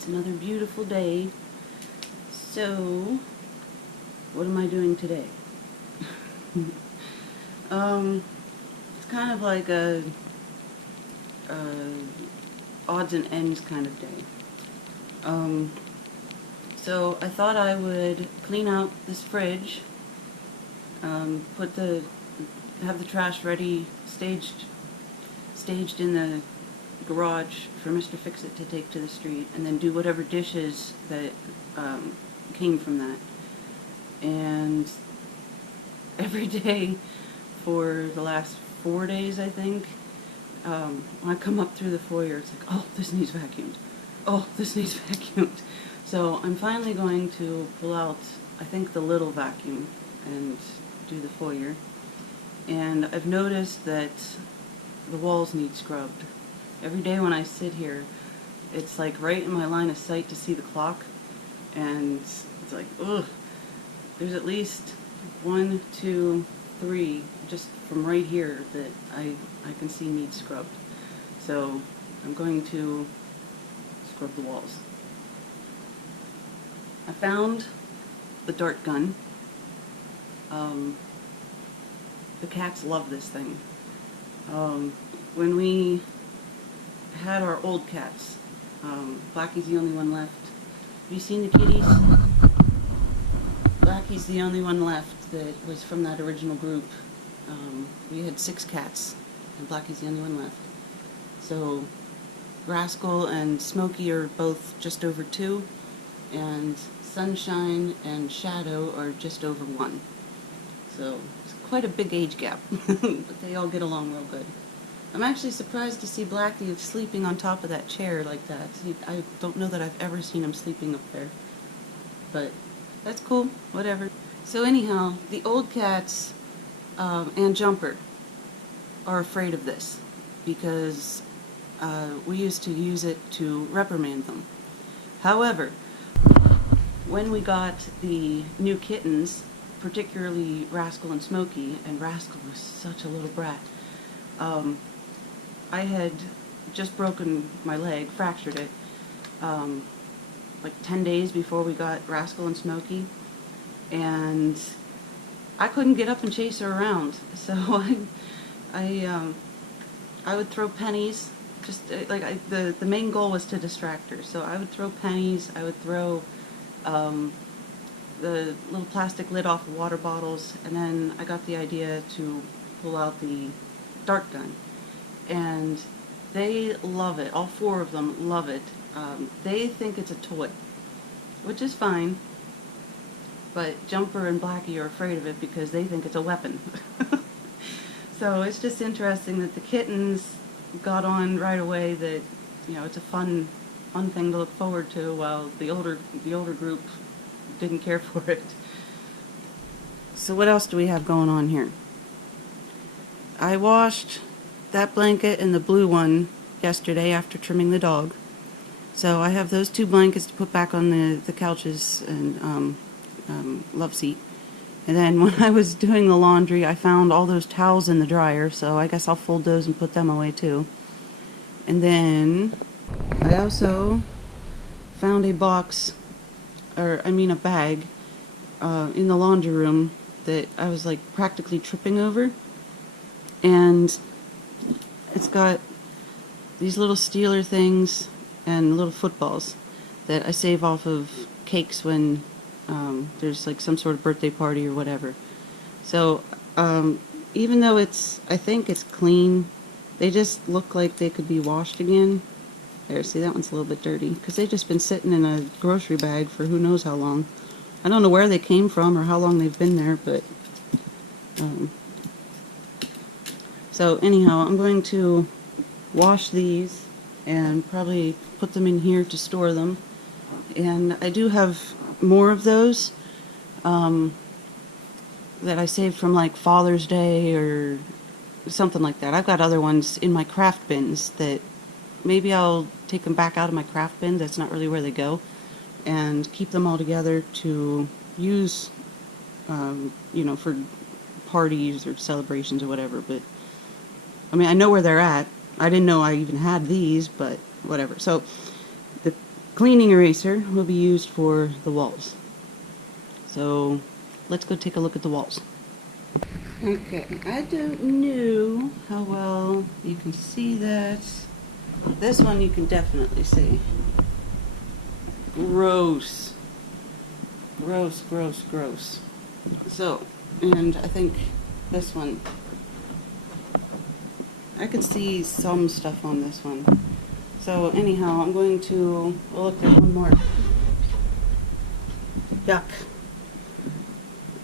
It's another beautiful day. So, what am I doing today? It's kind of like a odds and ends kind of day. So I thought I would clean out this fridge, have the trash ready, staged in the garage for Mr. Fix-It to take to the street, and then do whatever dishes that came from that. And every day for the last 4 days, I think, when I come up through the foyer, it's like, oh, this needs vacuumed. Oh, this needs vacuumed. So I'm finally going to pull out, I think, the little vacuum and do the foyer. And I've noticed that the walls need scrubbed. Every day when I sit here, it's like right in my line of sight to see the clock, and it's like, ugh. There's at least 1, 2, 3 just from right here that I can see need scrubbed. So I'm going to scrub the walls. I found the dart gun. The cats love this thing. When we had our old cats, Blackie's the only one left. Have you seen the kitties? Blackie's the only one left that was from that original group. We had 6 cats, and Blackie's the only one left. So Rascal and Smokey are both just over 2, and Sunshine and Shadow are just over 1. So it's quite a big age gap, but they all get along real good. I'm actually surprised to see Blackie sleeping on top of that chair like that. I don't know that I've ever seen him sleeping up there, but that's cool, whatever. So anyhow, the old cats and Jumper are afraid of this because we used to use it to reprimand them. However, when we got the new kittens, particularly Rascal and Smokey, and Rascal was such a little brat, I had just broken my leg, fractured it, like 10 days before we got Rascal and Smokey, and I couldn't get up and chase her around. So I would throw pennies. Just the main goal was to distract her. So I would throw pennies. I would throw the little plastic lid off of water bottles, and then I got the idea to pull out the dart gun. And they love it. All 4 of them love it. They think it's a toy, which is fine, but Jumper and Blackie are afraid of it because they think it's a weapon. So it's just interesting that the kittens got on right away that, you know, it's a fun thing to look forward to, while the older group didn't care for it. So what else do we have going on here? I washed that blanket and the blue one yesterday after trimming the dog. So I have those 2 blankets to put back on the couches and love seat. And then when I was doing the laundry, I found all those towels in the dryer, so I guess I'll fold those and put them away too. And then I also found a bag in the laundry room that I was like practically tripping over. And it's got these little Steeler things and little footballs that I save off of cakes when there's like some sort of birthday party or whatever. So even though I think it's clean, they just look like they could be washed again. There, see, that one's a little bit dirty because they've just been sitting in a grocery bag for who knows how long. I don't know where they came from or how long they've been there, but so anyhow, I'm going to wash these and probably put them in here to store them. And I do have more of those that I saved from like Father's Day or something like that. I've got other ones in my craft bins that maybe I'll take them back out of my craft bin. That's not really where they go, and keep them all together to use, you know, for parties or celebrations or whatever. But I mean, I know where they're at. I didn't know I even had these, but whatever. So the cleaning eraser will be used for the walls. So let's go take a look at the walls. Okay, I don't know how well you can see that. This one you can definitely see. Gross. Gross, gross, gross. So, and I think this one, I can see some stuff on this one. So anyhow, I'm going to, oh look, there's one more. Yuck.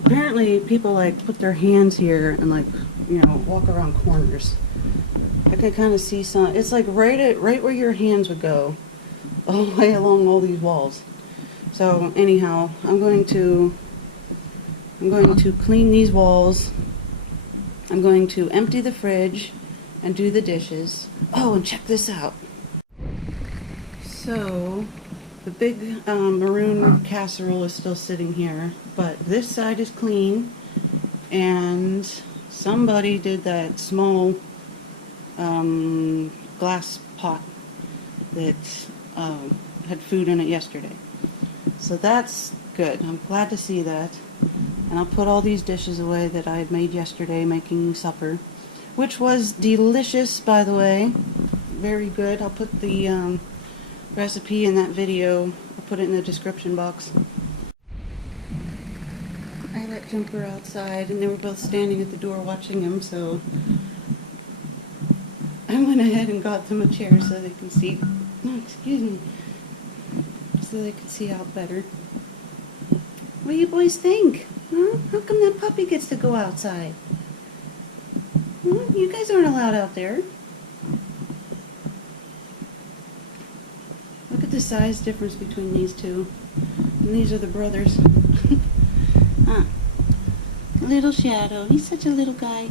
Apparently people like put their hands here and like, you know, walk around corners. I can kind of see some, it's like right where your hands would go, all the way along all these walls. So anyhow, I'm going to clean these walls. I'm going to empty the fridge and do the dishes. Oh, and check this out. So the big maroon casserole is still sitting here, but this side is clean, and somebody did that small glass pot that had food in it yesterday. So that's good. I'm glad to see that. And I'll put all these dishes away that I had made yesterday making supper, which was delicious, by the way. Very good. I'll put the recipe in that video. I'll put it in the description box. I let Jumper outside, and they were both standing at the door watching him, so I went ahead and got them a chair so they can see. Oh, excuse me. So they can see out better. What do you boys think? Huh? How come that puppy gets to go outside? Huh? You guys aren't allowed out there. Look at the size difference between these two. And these are the brothers. Huh. Little Shadow. He's such a little guy.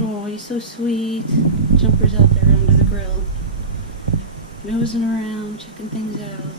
Oh, he's so sweet. Jumper's out there under the grill, nosing around, checking things out.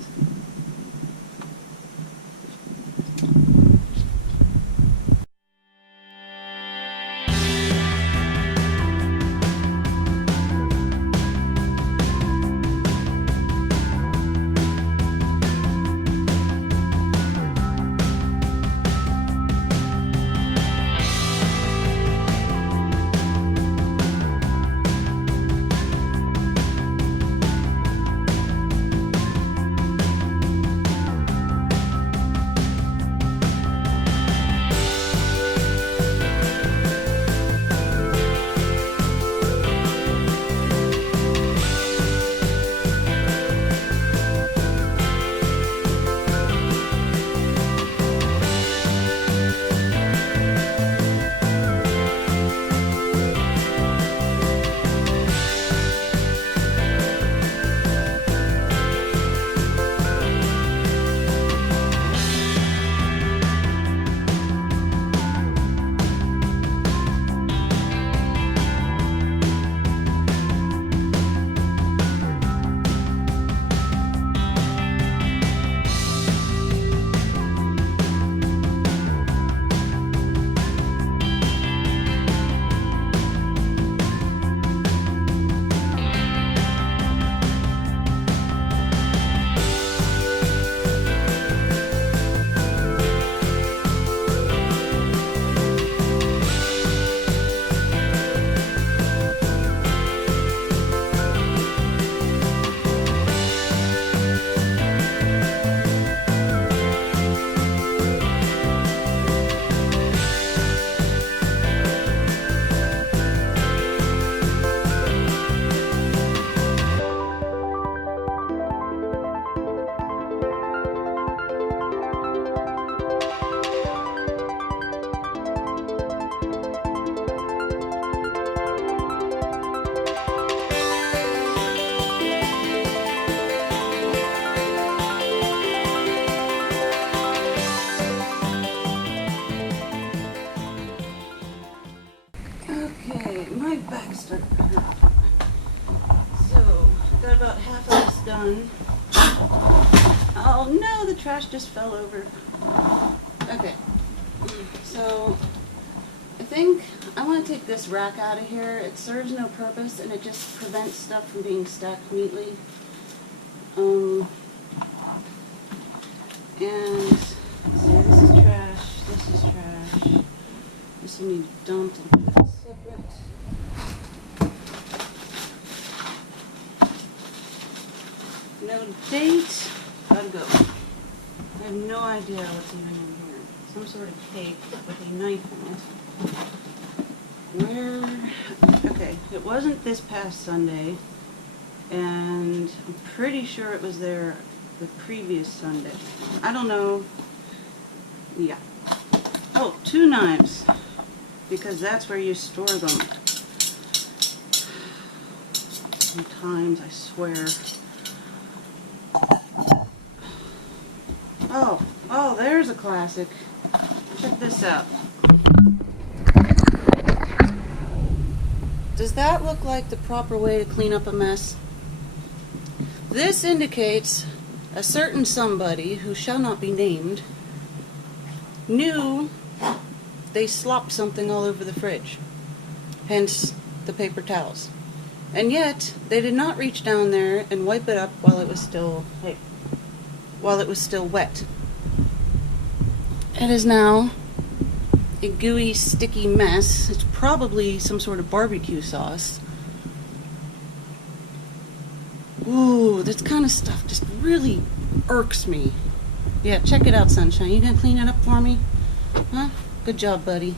done. Oh no, the trash just fell over. Okay, so I think I want to take this rack out of here. It serves no purpose and it just prevents stuff from being stacked neatly. And let's see, this is trash, this is trash. This will need dumped. I'll put that separate. No date. Gotta go. I have no idea what's even in here. Some sort of cake with a knife in it. Where? Okay, it wasn't this past Sunday, and I'm pretty sure it was there the previous Sunday. I don't know. Yeah. Oh, 2 knives, because that's where you store them. Sometimes, I swear. Oh, there's a classic. Check this out. Does that look like the proper way to clean up a mess? This indicates a certain somebody, who shall not be named, knew they slopped something all over the fridge. Hence the paper towels. And yet, they did not reach down there and wipe it up while it was still, wet. It is now a gooey, sticky mess. It's probably some sort of barbecue sauce. Ooh, this kind of stuff just really irks me. Yeah, check it out, Sunshine. You gonna clean it up for me? Huh? Good job, buddy.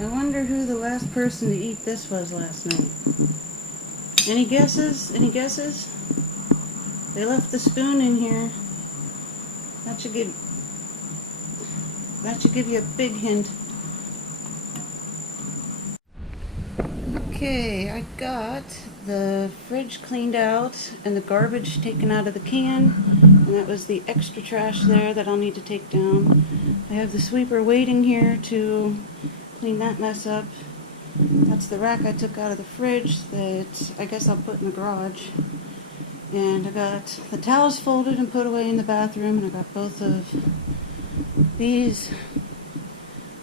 I wonder who the last person to eat this was last night. Any guesses? Any guesses? They left the spoon in here. That should give you a big hint. Okay, I got the fridge cleaned out and the garbage taken out of the can, and that was the extra trash there that I'll need to take down. I have the sweeper waiting here to clean that mess up. That's the rack I took out of the fridge that I guess I'll put in the garage. And I got the towels folded and put away in the bathroom, and I got both of these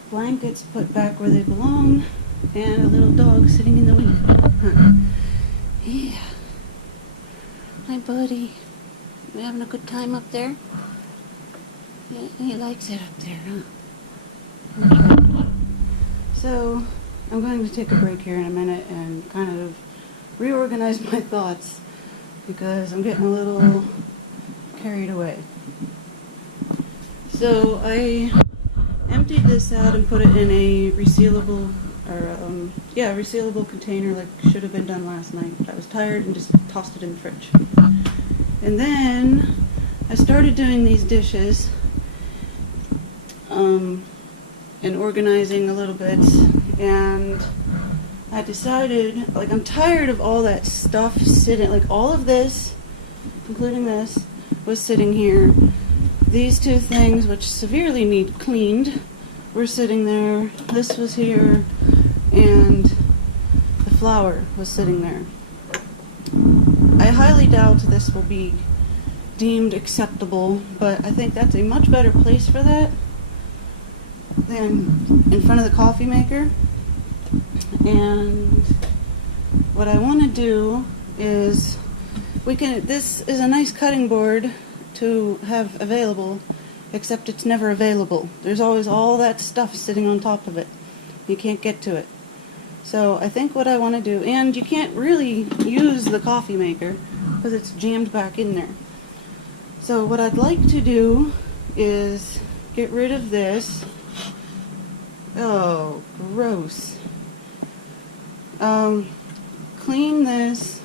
blankets put back where they belong, and a little dog sitting in the window. Yeah. Hi, buddy. You having a good time up there? Yeah, he likes it up there, huh? Okay. So, I'm going to take a break here in a minute and kind of reorganize my thoughts because I'm getting a little carried away. So, I emptied this out and put it in a resealable container like should have been done last night. I was tired and just tossed it in the fridge. And then I started doing these dishes and organizing a little bit, and I decided, like, I'm tired of all that stuff sitting, like all of this, including this, was sitting here. These two things, which severely need cleaned, were sitting there. This was here, and the flour was sitting there. I highly doubt this will be deemed acceptable, but I think that's a much better place for that than in front of the coffee maker. And what I want to do is, this is a nice cutting board to have available, except it's never available. There's always all that stuff sitting on top of it. You can't get to it. So I think what I want to do, and you can't really use the coffee maker because it's jammed back in there. So what I'd like to do is get rid of this. Oh, gross. Clean this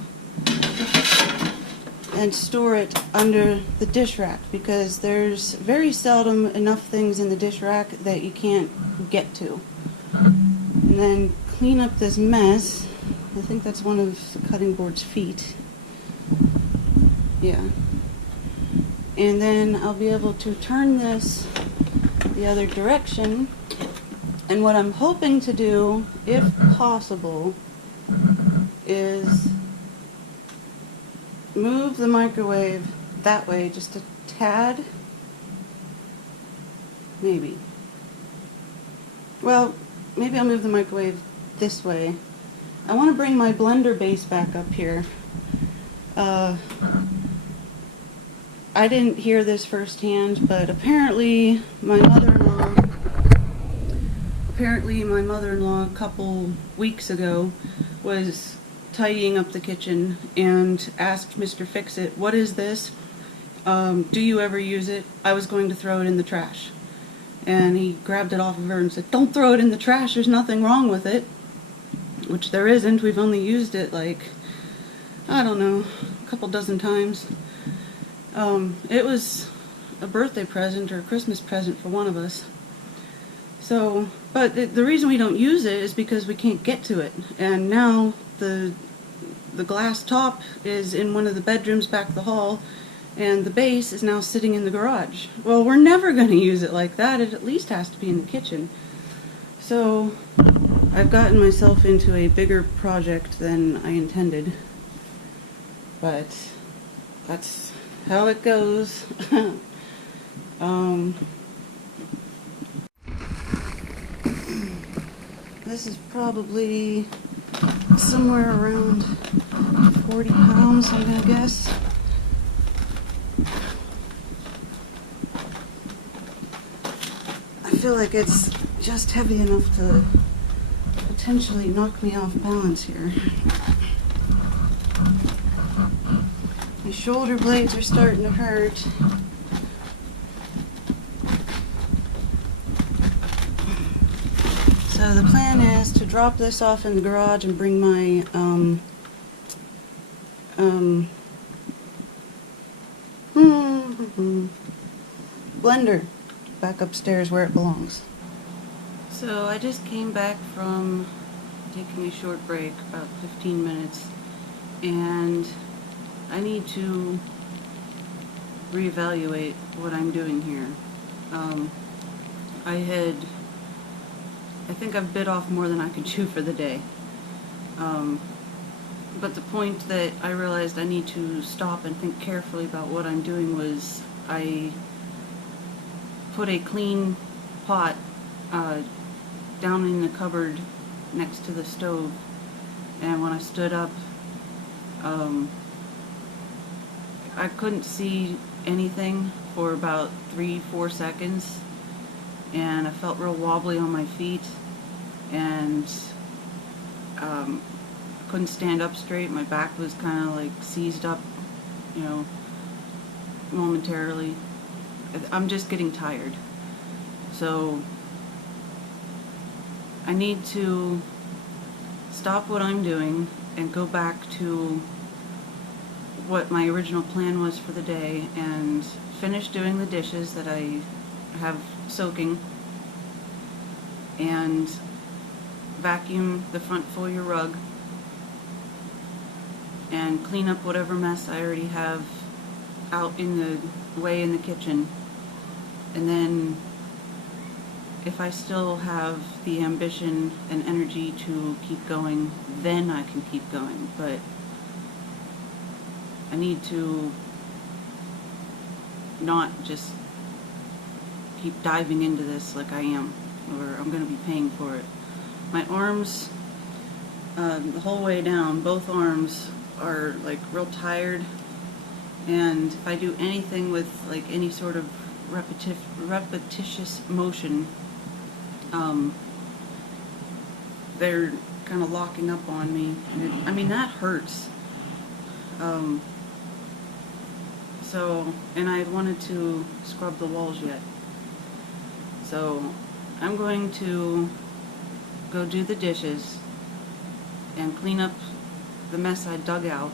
and store it under the dish rack, because there's very seldom enough things in the dish rack that you can't get to. And then clean up this mess. I think that's one of the cutting board's feet. Yeah. And then I'll be able to turn this the other direction. And what I'm hoping to do, if possible, is move the microwave that way just a tad. Maybe. Well, maybe I'll move the microwave this way. I want to bring my blender base back up here. I didn't hear this firsthand, but apparently my mother-in-law a couple weeks ago was tidying up the kitchen and asked Mr. Fix-It, "What is this? Do you ever use it? I was going to throw it in the trash." And he grabbed it off of her and said, "Don't throw it in the trash, there's nothing wrong with it." Which there isn't. We've only used it like, I don't know, a couple dozen times. It was a birthday present or a Christmas present for one of us. So, but the reason we don't use it is because we can't get to it. And now the glass top is in one of the bedrooms back the hall, and the base is now sitting in the garage. Well, we're never going to use it like that. It at least has to be in the kitchen. So I've gotten myself into a bigger project than I intended. But that's how it goes. This is probably somewhere around 40 pounds, I'm gonna guess. I feel like it's just heavy enough to potentially knock me off balance here. My shoulder blades are starting to hurt. So the plan is to drop this off in the garage and bring my blender back upstairs where it belongs. So I just came back from taking a short break, about 15 minutes, and I need to reevaluate what I'm doing here. I think I've bit off more than I could chew for the day. But the point that I realized I need to stop and think carefully about what I'm doing was I put a clean pot down in the cupboard next to the stove, and when I stood up, I couldn't see anything for about 3-4 seconds, and I felt real wobbly on my feet, and couldn't stand up straight. My back was kind of like seized up, you know, momentarily. I'm just getting tired. So I need to stop what I'm doing and go back to what my original plan was for the day and finish doing the dishes that I have soaking and vacuum the front foyer rug and clean up whatever mess I already have out in the way in the kitchen. And then if I still have the ambition and energy to keep going, then I can keep going. But I need to not just keep diving into this like I am, or I'm going to be paying for it. My arms, the whole way down, both arms are like real tired, and if I do anything with like any sort of repetitious motion, they're kind of locking up on me, and I mean that hurts. And I wanted to scrub the walls yet, so I'm going to go do the dishes and clean up the mess I dug out,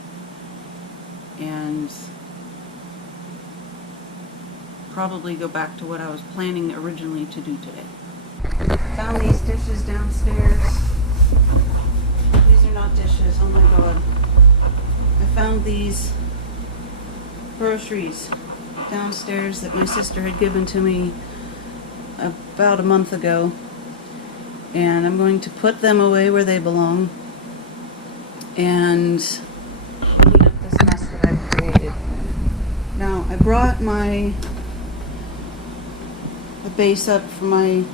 and probably go back to what I was planning originally to do today. Found these dishes downstairs. These are not dishes, oh my god. I found these groceries downstairs that my sister had given to me about a month ago, and I'm going to put them away where they belong and clean up this mess that I've created. Now, I brought the base up for my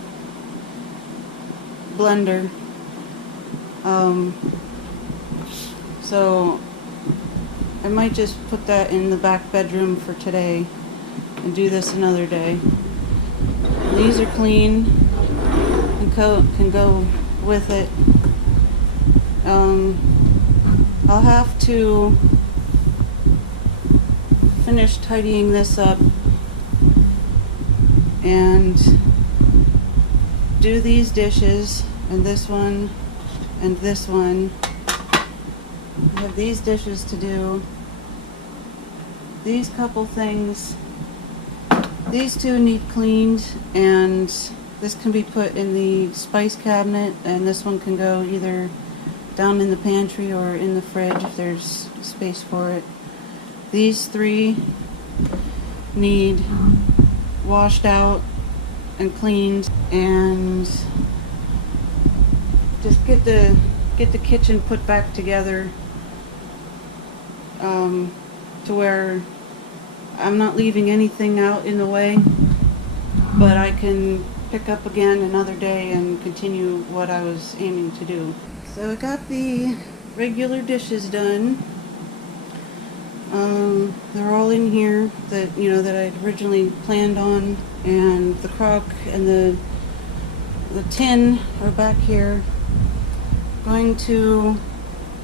blender, so I might just put that in the back bedroom for today and do this another day. These are clean and can go with it. I'll have to finish tidying this up and do these dishes, and this one and this one. I have these dishes to do. These couple things, these two need cleaned, and this can be put in the spice cabinet, and this one can go either down in the pantry or in the fridge if there's space for it. These three need washed out and cleaned, and just get the kitchen put back together to where I'm not leaving anything out in the way, but I can pick up again another day and continue what I was aiming to do. So I got the regular dishes done. They're all in here that I'd originally planned on, and the crock and the tin are back here. Going to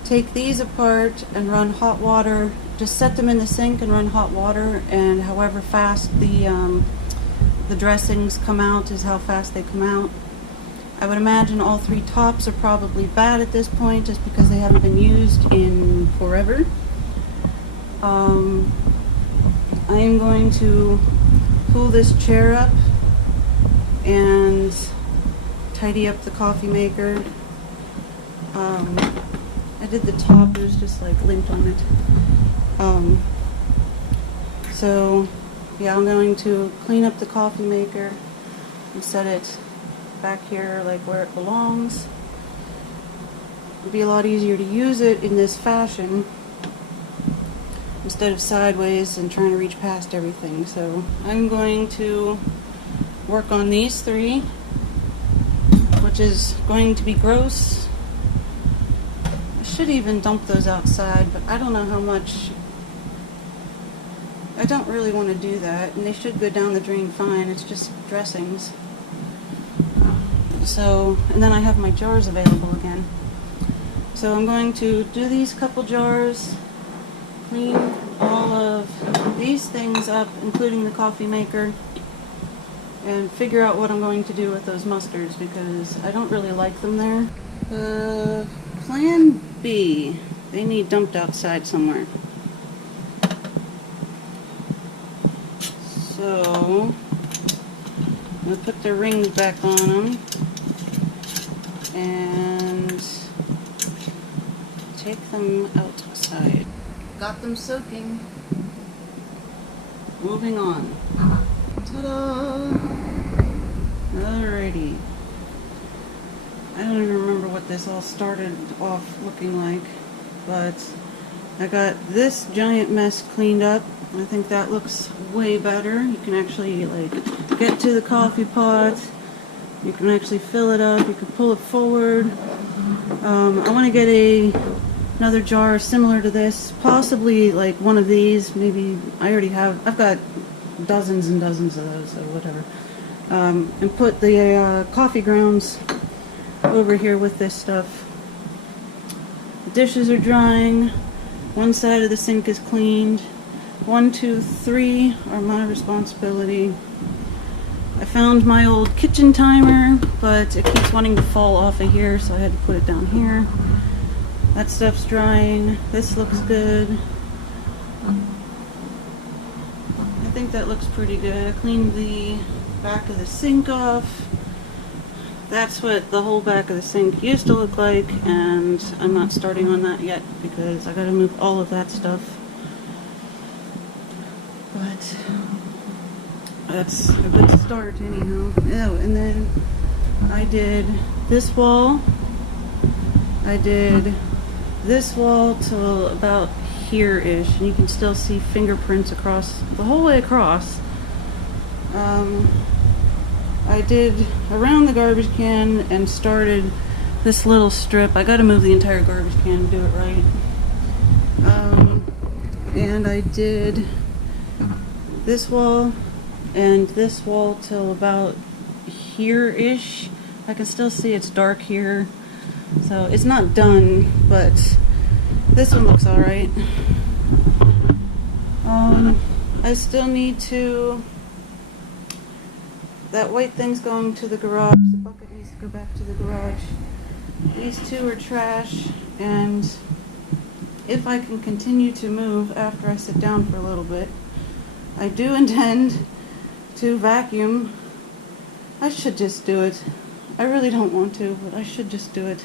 take these apart and run hot water. Just set them in the sink and run hot water, and however fast the dressings come out is how fast they come out. I would imagine all three tops are probably bad at this point just because they haven't been used in forever. I am going to pull this chair up and tidy up the coffee maker I did the top, it was just like linked on it. So yeah, I'm going to clean up the coffee maker and set it back here like where it belongs. It'd be a lot easier to use it in this fashion instead of sideways and trying to reach past everything. So I'm going to work on these three, which is going to be gross. I should even dump those outside, but I don't know how much. I don't really want to do that, and they should go down the drain fine. It's just dressings. So, and then I have my jars available again. So I'm going to do these couple jars, clean all of these things up, including the coffee maker, and figure out what I'm going to do with those mustards because I don't really like them there. Plan B, they need dumped outside somewhere. So I'm going to put the rings back on them and take them outside. Got them soaking. Moving on. Ta-da! Alrighty. I don't even remember what this all started off looking like, but I got this giant mess cleaned up. I think that looks way better. You can actually like get to the coffee pot. You can actually fill it up. You can pull it forward. I want to get another jar similar to this, possibly like one of these. Maybe I already have. I've got dozens and dozens of those, so whatever. And put the coffee grounds over here with this stuff. The dishes are drying. One side of the sink is cleaned. 1, 2, 3 are my responsibility. I found my old kitchen timer, but it keeps wanting to fall off of here, so I had to put it down here. That stuff's drying. This looks good. I think that looks pretty good. I cleaned the back of the sink off. That's what the whole back of the sink used to look like, and I'm not starting on that yet because I gotta move all of that stuff. But that's a good start anyhow. Oh, and then I did this wall. I did this wall till about here-ish, and you can still see fingerprints across the whole way across. I did around the garbage can and started this little strip. I gotta move the entire garbage can to do it right. And I did this wall and this wall till about here-ish. I can still see it's dark here. So it's not done, but this one looks alright. I still need to... That white thing's going to the garage. The bucket needs to go back to the garage. These two are trash, and if I can continue to move after I sit down for a little bit, I do intend to vacuum. I should just do it. I really don't want to, but I should just do it.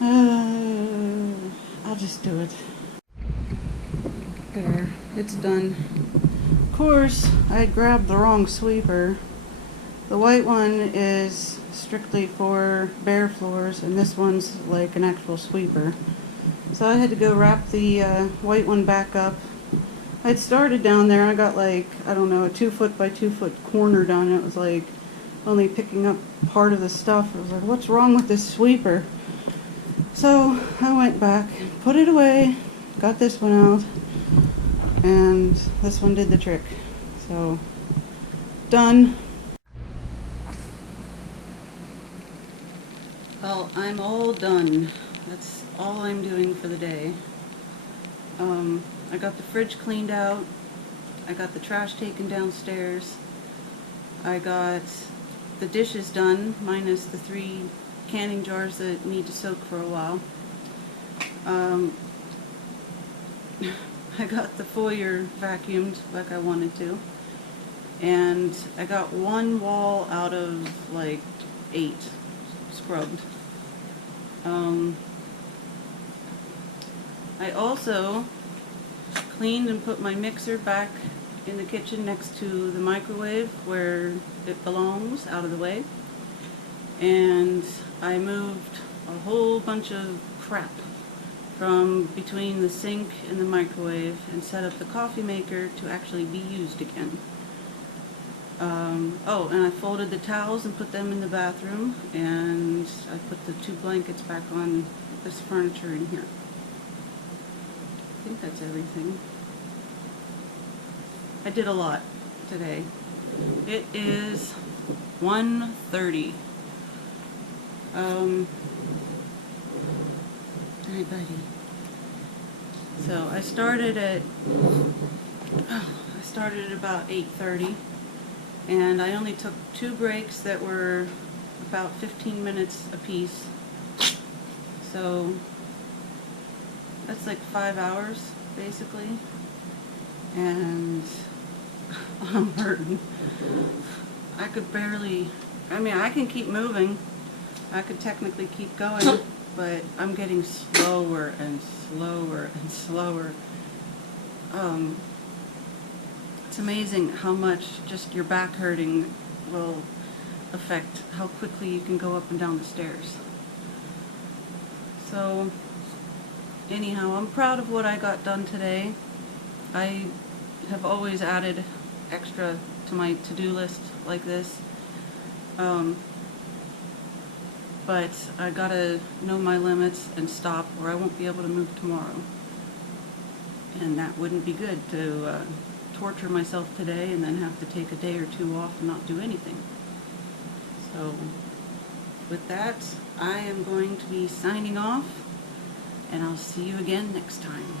I'll just do it. There, it's done. Of course, I grabbed the wrong sweeper. The white one is strictly for bare floors, and this one's like an actual sweeper. So I had to go wrap the white one back up. I'd started down there. I got like, I don't know, a 2-foot by 2-foot corner down. It was like only picking up part of the stuff. I was like, what's wrong with this sweeper? So I went back, put it away, got this one out, and this one did the trick. So, done. Well, I'm all done. That's all I'm doing for the day. I got the fridge cleaned out. I got the trash taken downstairs. I got the dishes done, minus the 3 canning jars that need to soak for a while. I got the foyer vacuumed like I wanted to. And I got 1 wall out of like 8 scrubbed. I also cleaned and put my mixer back in the kitchen next to the microwave where it belongs, out of the way. And I moved a whole bunch of crap from between the sink and the microwave and set up the coffee maker to actually be used again. Oh, and I folded the towels and put them in the bathroom, and I put the 2 blankets back on this furniture in here. I think that's everything. I did a lot today. It is 1:30. Hi, buddy. So I started at about 8:30, and I only took 2 breaks that were about 15 minutes apiece. So that's like 5 hours basically, and I'm hurting. I could barely, I mean, I can keep moving. I could technically keep going, but I'm getting slower and slower and slower. It's amazing how much just your back hurting will affect how quickly you can go up and down the stairs. So anyhow, I'm proud of what I got done today. I have always added extra to my to-do list like this. But I gotta know my limits and stop, or I won't be able to move tomorrow. And that wouldn't be good to torture myself today and then have to take a day or 2 off and not do anything. So with that, I am going to be signing off, and I'll see you again next time.